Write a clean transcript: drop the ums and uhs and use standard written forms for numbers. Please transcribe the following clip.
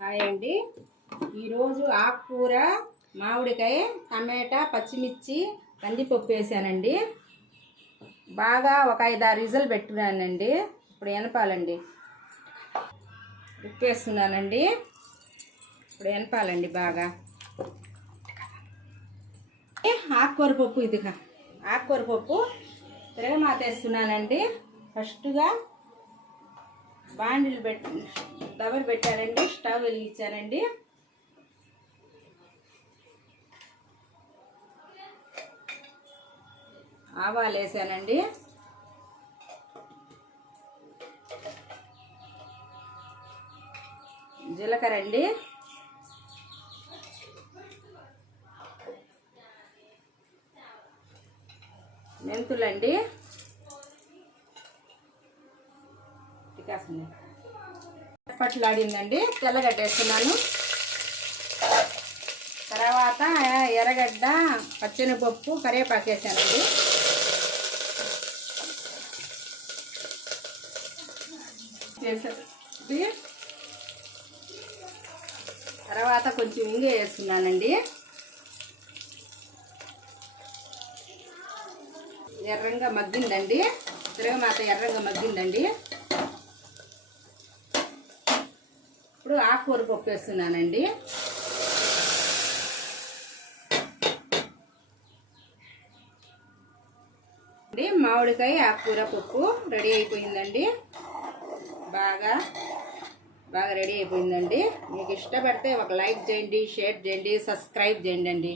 Hi అండి. ఈరోజు ఆకుకూర, మామిడికాయ, టమాటా, పచ్చిమిర్చి, కందిపప్పు వేసానండి. బాగా ఒక 5-6 విజిల్ పెట్టుకున్నానండి. ఇప్పుడు ఎనపాలండి. ఉప్పు వేస్తున్నానండి. ఇప్పుడు ఎనపాలండి బాగా. ఆకుకూర పప్పు, ఇదిగా ఆకుకూర పప్పు తిరగమాత వేస్తున్నానండి. ఫస్ట్గా బాండిలు దబర్ పెట్టానండి. స్టవ్ వెలిగించానండి. ఆవాలు వేసానండి. జీలకర్ర అండి. మెంతులండి. పట్లాడిందండి. తెల్లగడ్డ వేస్తున్నాను. తర్వాత ఎర్రగడ్డ, పచ్చెనపప్పు, కరివేపాకు వేసానండి. తర్వాత కొంచెం ఇంగు వేస్తున్నానండి. ఎర్రంగా మగ్గిందండి. తిరగమాత ఎర్రంగా మగ్గిందండి. ఇప్పుడు ఆకుకూర పప్పు వేస్తున్నానండి. మామిడికాయ ఆకుకూర పప్పు రెడీ అయిపోయిందండి. బాగా రెడీ అయిపోయిందండి. మీకు ఇష్టపడితే ఒక లైక్ చేయండి, షేర్ చేయండి, సబ్స్క్రైబ్ చేయండి.